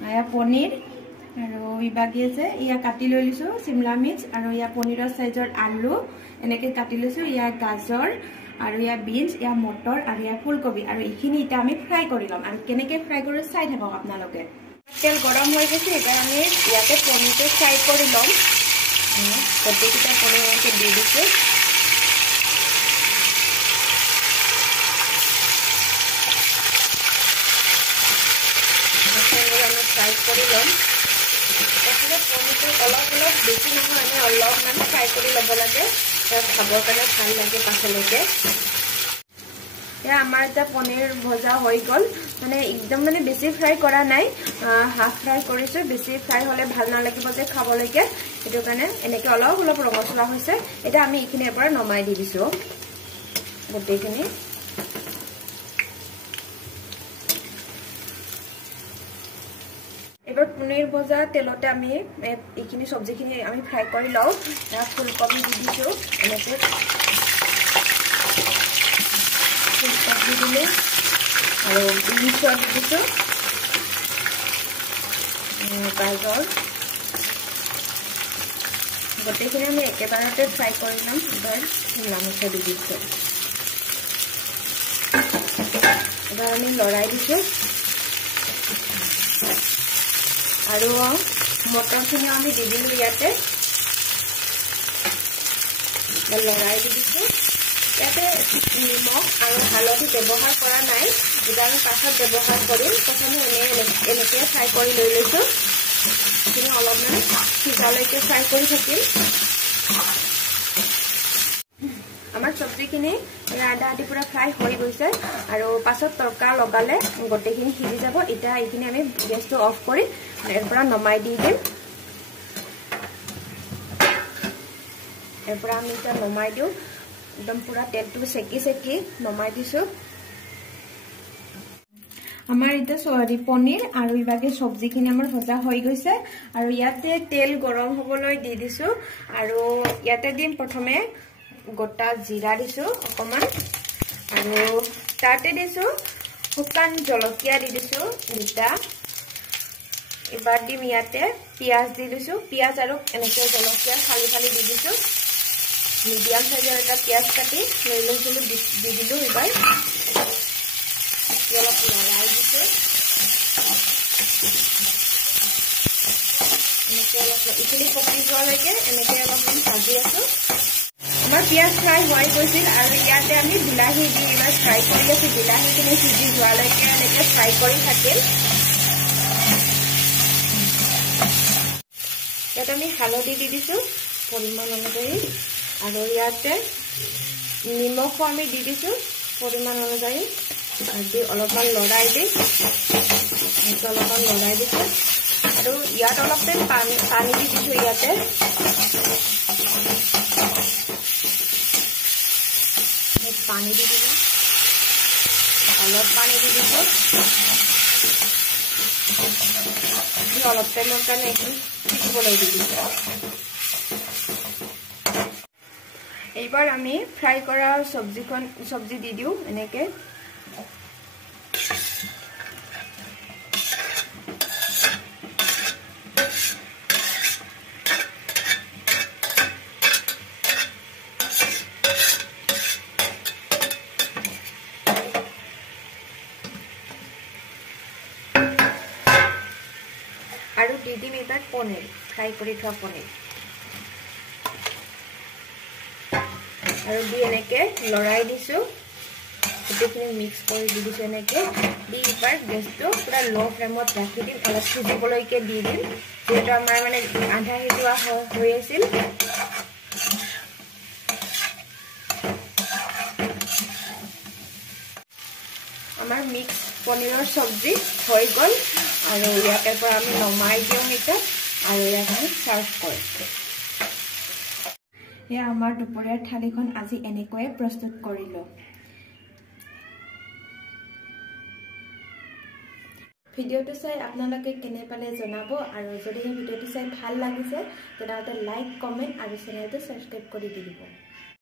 এয়া পনীৰ আৰু ইবাগে আছে ইয়া কাটি লৈ লৈছো শিমলা মিৰ্চ আৰু ইয়া পনীৰৰ সাইজৰ আলু এনেকে কাটি লৈছো ইয়া গাজৰ আৰু ইয়া বিনছ ইয়া মটৰ আৰু ইয়া ফুলকবি আৰু এইখিনি এটা আমি ফ্ৰাই কৰি লম আৰু কেনেকে ফ্ৰাই কৰো চাই থাকক আপোনালোকে তেল গৰম হৈ গৈছে এটা আমি ইয়াতে পনীৰটো ফ্ৰাই কৰি লম গোটেইটা পনীৰ এনেকে দি দিছো ফ্ৰাই কৰি লম প্ৰথমে পনীৰটো অলপ বেছি নহয় আমি অলপমান ফ্ৰাই কৰি ল'ব লাগে খাবৰ কাৰণে ভাল লাগে পাছলৈকে এয়া আমাৰ এটা পনীৰ ভজা হৈ গ'ল মানে একদম মানে বেছি ফ্ৰাই কৰা নাই হাফ ফ্ৰাই কৰিছো বেছি ফ্ৰাই হ'লে ভাল নালাগিব যে খাবলৈকে সেইটো কাৰণে এনেকে অলপ ৰঙচুৱা হৈছে এটা আমি এইখিনিৰ পৰা নমাই দি দিছো গোটেইখিনি এবাৰ পনীৰ ভজা তেলতে আমি এইখিনি সবজিখিনি আমি ফ্ৰাই কৰি লওঁ ফুলকবি দি দিছো এনেকে ফুলকবি দিলে আৰু মিক্সৰ দি দিছো গাজৰ গোটেইখিনি আমি একেবাৰতে ফ্ৰাই কৰি ল'ম এবাৰ শিমলা মিৰ্চ দি দিছো এবাৰ আমি লৰাই দিছো আৰু মটৰখিনি আমি দি দিলো ইয়াতে লৰাই দি দিছো ইয়াতে নিমখ আৰু হালধি ব্যৱহাৰ কৰা নাই এটা আমি পাছত ব্যৱহাৰ কৰিম প্ৰথমে এনেকে ফ্ৰাই কৰি লৈ লৈছো কিন্তু অলপমান সিজালৈকে ফ্ৰাই কৰি থাকিম আমাৰ সবজিখিনি আধা আধি পুৰা ফ্ৰাই হৈ গৈছে আৰু পাছত তৰকা লগালে গোটেইখিনি সিজি যাব এতিয়া এইখিনি আমি গেছটো অফ কৰি এৰ পৰা নমাই দি দিম এৰ পৰা আমি এটা নমাই দিও একদম পুৰা তেলটো সেকি নমাই দিছো আমাৰ এটা পনীৰ আৰু ইবাগে সবজিখিনি আমাৰ ভজা হৈ গৈছে আৰু ইয়াতে তেল গৰম হ'বলৈ দি দিছো আৰু ইয়াতে দিম প্ৰথমে গোটা জিৰা দিছো অকমান আৰু তাতে দিছো শুকান জলকীয়া দি দিছো দুটা এবাৰ দিম ইয়াতে পিয়াজ দি দিছো পিয়াজ আৰু এনেকে জলকীয়া খালি দি দিছো মিডিয়াম সাইজৰ এটা পিয়াজ কাটি লৈ লৈছিলো দি দিলো এবাৰ অলপ লৰাই দিছো এনেকে অলপ ইখিনি পকি যোৱালৈকে এনেকে অলপমান ভাজি আছো আমাৰ পিয়াজ ফ্ৰাই হৈ গৈছিল আৰু ইয়াতে আমি বিলাহী দি ইমান ফ্ৰাই কৰি আছো বিলাহীখিনি সিজি যোৱালৈকে এনেকে ফ্ৰাই কৰি থাকিম ইয়াতে আমি হালধি দি দিছো পৰিমাণ অনুযায়ী আৰু ইয়াতে নিমখো আমি দি দিছো পৰিমাণ অনুযায়ী আৰু অলপমান লৰাই দিছো আৰু ইয়াত অলপ পানী দি দিছো ইয়াতে পানী দি দিলো অলপ পানী দি দিছো অলপ টাইমৰ কাৰণে এইখিনি সিজিবলৈ দি দিছো এইবাৰ আমি ফ্ৰাই কৰা সবজি দি দিও এনেকে আৰু দি দিম এবাৰ পনীৰ ফ্ৰাই কৰি থোৱা পনীৰ আৰু দি এনেকে লৰাই দিছো গোটেইখিনি মিক্স কৰি দি দিছো এনেকে দি এবাৰ গেছটো পুৰা লো ফ্লেমত ৰাখি দিম অলপ সিজিবলৈকে দি দিম যেটা আমাৰ মানে আধা সিজোৱা হৈ আছিল আমাৰ মিক্স পনীৰৰ সবজি হৈ গ'ল আৰু ইয়াতে পৰা আমি নমাই দিও এটা আৰু ইয়াতে সাৰ্ভ কৰিম এয়া আমাৰ দুপৰীয়াৰ থালিখন আজি এনেকৈ প্ৰস্তুত কৰিলো ভিডিওটো চাই আপোনালোকে কেনে পালে জনাব আৰু যদি ভিডিওটো চাই ভাল লাগিছে তেতিয়াহ'লে লাইক কমেন্ট আৰু চেনেলটো সাবস্ক্ৰাইব কৰি দিব